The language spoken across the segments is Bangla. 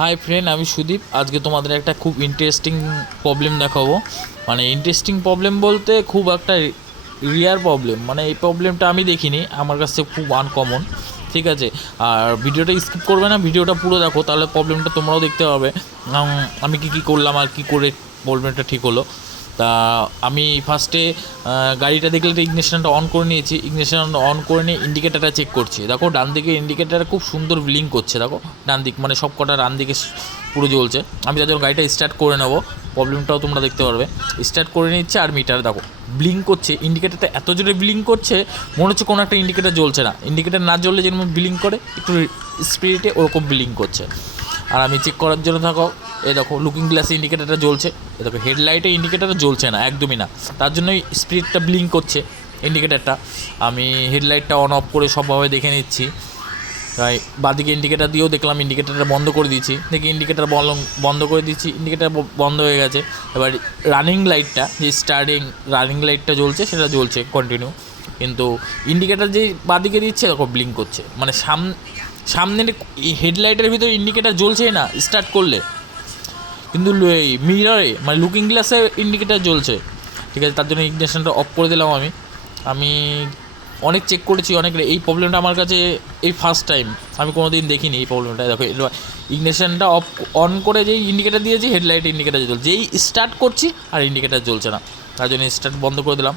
হাই ফ্রেন্ড, আমি সুদীপ। আজকে তোমাদের একটা খুব ইন্টারেস্টিং প্রবলেম দেখাবো। মানে ইন্টারেস্টিং প্রবলেম বলতে খুব একটা রিয়ার প্রবলেম, মানে এই প্রবলেমটা আমি দেখিনি, আমার কাছে খুব আনকমন। ঠিক আছে, আর ভিডিওটা স্কিপ করবে না, ভিডিওটা পুরো দেখো, তাহলে প্রবলেমটা তোমরাও দেখতে পাবে আমি কী করলাম আর কী করে প্রবলেমটা ঠিক হলো। তা আমি ফার্স্টে গাড়িটা দেখলে তো ইগনিশনটা অন করে নিয়েছি। ইগনিশন অন করে নিয়ে ইন্ডিকেটারটা চেক করছি। দেখো ডান দিকে ইন্ডিকেটার খুব সুন্দর ব্লিঙ্ক করছে। দেখো ডান দিক মানে সব কটা ডান দিকে পুরো জ্বলছে। আমি তার জন্য গাড়িটা স্টার্ট করে নেবো, প্রবলেমটাও তোমরা দেখতে পারবে। স্টার্ট করে নিচ্ছে আর মিটার দেখো ব্লিঙ্ক করছে। ইন্ডিকেটারটা এত জোরে ব্লিঙ্ক করছে মনে হচ্ছে কোনো একটা ইন্ডিকেটার জ্বলছে না। ইন্ডিকেটার না জ্বললে যেরকম ব্লিঙ্ক করে একটু স্পিডে ওরকম ব্লিঙ্ক করছে। আর আমি চেক করার জন্য থাকো, এই দেখো লুকিং গ্লাসে ইন্ডিকেটারটা জ্বলছে। এ দেখো হেডলাইটে ইন্ডিকেটারটা জ্বলছে না, একদমই না। তার জন্যই স্পিডটা ব্লিঙ্ক করছে ইন্ডিকেটারটা। আমি হেডলাইটটা অন অফ করে সবভাবে দেখে নিচ্ছি। তাই বাদিকে ইন্ডিকেটার দিয়েও দেখলাম ইন্ডিকেটারটা বন্ধ করে দিয়েছি। দেখি ইন্ডিকেটার বন্ধ করে দিচ্ছি, ইন্ডিকেটার বন্ধ হয়ে গেছে। এবার রানিং লাইটটা, যে স্টার্টিং রানিং লাইটটা জ্বলছে সেটা জ্বলছে কন্টিনিউ, কিন্তু ইন্ডিকেটার যে বাদিকে দিচ্ছে দেখো ব্লিঙ্ক করছে। মানে সামনের হেডলাইটের ভিতরে ইন্ডিকেটার জ্বলছেই না স্টার্ট করলে, কিন্তু এই মিররে মানে লুকিং গ্লাসে ইন্ডিকেটার জ্বলছে। ঠিক আছে, তার জন্য ইগনিশনটা অফ করে দিলাম। আমি অনেক চেক করেছি, অনেক। এই প্রবলেমটা আমার কাছে এই ফার্স্ট টাইম, আমি কোনো দিন দেখিনি এই প্রবলেমটা। দেখো ইগনিশনটা অন করে যেই ইন্ডিকেটার দিয়েছি হেডলাইট ইন্ডিকেটার জ্বলছে, যেই স্টার্ট করছি আর ইন্ডিকেটার জ্বলছে না। তার জন্য স্টার্ট বন্ধ করে দিলাম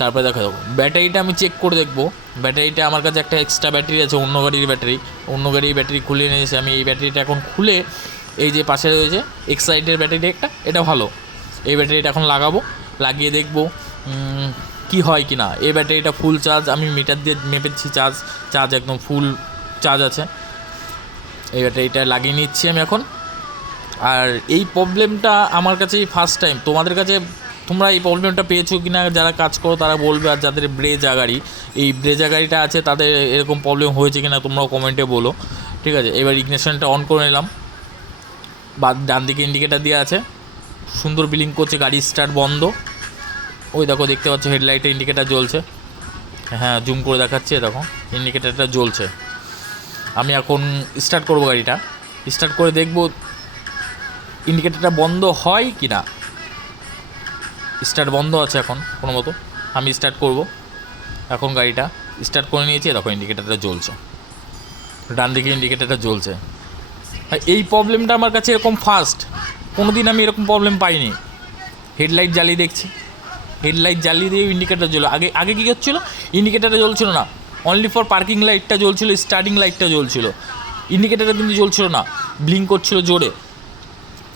তারপরে দেখো ব্যাটারিটা আমি চেক করে দেখবো। ব্যাটারিটা আমার কাছে একটা এক্সট্রা ব্যাটারি আছে, অন্য গাড়ির ব্যাটারি খুলে নিয়েছি আমি। এই ব্যাটারিটা এখন খুলে, এই যে পাশে রয়েছে এক্সাইটের ব্যাটারি একটা, এটা ভালো। এই ব্যাটারিটা এখন লাগাবো, লাগিয়ে দেখবো কি হয় কি না। এই ব্যাটারিটা ফুল চার্জ, আমি মিটার দিয়ে মেপেছি চার্জ একদম ফুল চার্জ আছে। এই ব্যাটারিটা লাগিয়ে নিচ্ছি আমি এখন। আর এই প্রবলেমটা আমার কাছে ফার্স্ট টাইম। তোমাদের কাছে তোমরা এই প্রবলেমটা পেয়েছো কি না যারা কাজ করো তারা বলবে, আর যাদের ব্রেজা গাড়ি, এই ব্রেজা গাড়িটা আছে তাদের এরকম প্রবলেম হয়েছে কি না তোমরাও কমেন্টে বলো। ঠিক আছে, এবার ইগনিশনটা অন করে নিলাম। ডান দিকে ইন্ডিকেটার দেওয়া আছে, সুন্দর ব্লিঙ্ক করছে, গাড়ি স্টার্ট বন্ধ। ওই দেখো দেখতে পাচ্ছ হেডলাইটে ইন্ডিকেটার জ্বলছে। হ্যাঁ, জুম করে দেখাচ্ছে, দেখো ইন্ডিকেটারটা জ্বলছে। আমি এখন স্টার্ট করব গাড়িটা, স্টার্ট করে দেখব ইন্ডিকেটারটা বন্ধ হয় কি না। স্টার্ট বন্ধ আছে এখন কোনো মতো। আমি স্টার্ট করব এখন, গাড়িটা স্টার্ট করে নিয়েছি। দেখো ইন্ডিকেটারটা জ্বলছে, ডান দিকে ইন্ডিকেটারটা জ্বলছে। এই প্রবলেমটা আমার কাছে এরকম ফার্স্ট, কোনো দিন আমি এরকম প্রবলেম পাইনি। হেডলাইট জ্বালিয়ে দেখছি, হেডলাইট জ্বালিয়ে দিয়ে ইন্ডিকেটার জ্বলো। আগে কী হচ্ছিলো, ইন্ডিকেটারটা জ্বলছিল না, অনলি ফর পার্কিং লাইটটা জ্বলছিল, স্টার্টিং লাইটটা জ্বলছিল, ইন্ডিকেটারটা কিন্তু জ্বলছিল না, ব্লিঙ্ক করছিল জোরে।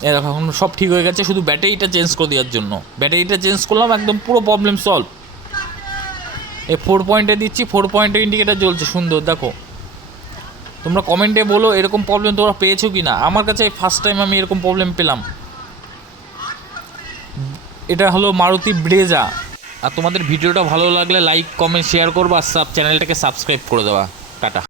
এখন সব ঠিক হয়ে গেছে, শুধু ব্যাটারিটা চেঞ্জ করে দেওয়ার জন্য। ব্যাটারিটা চেঞ্জ করলাম, একদম পুরো প্রবলেম সলভ। এই 4 পয়েন্টে দিচ্ছি, 4 পয়েন্টে ইন্ডিকেটার জ্বলছে সুন্দর। দেখো তোমরা কমেন্টে বলো এরকম প্রবলেম তোমরা পেয়েছো কি না। আমার কাছে ফার্স্ট টাইম আমি এরকম প্রবলেম পেলাম। এটা হলো মারুতি ব্রেজা। আর তোমাদের ভিডিওটা ভালো লাগলে লাইক কমেন্ট শেয়ার করবা, আর চ্যানেলটাকে সাবস্ক্রাইব করে দেওয়া। টাটা।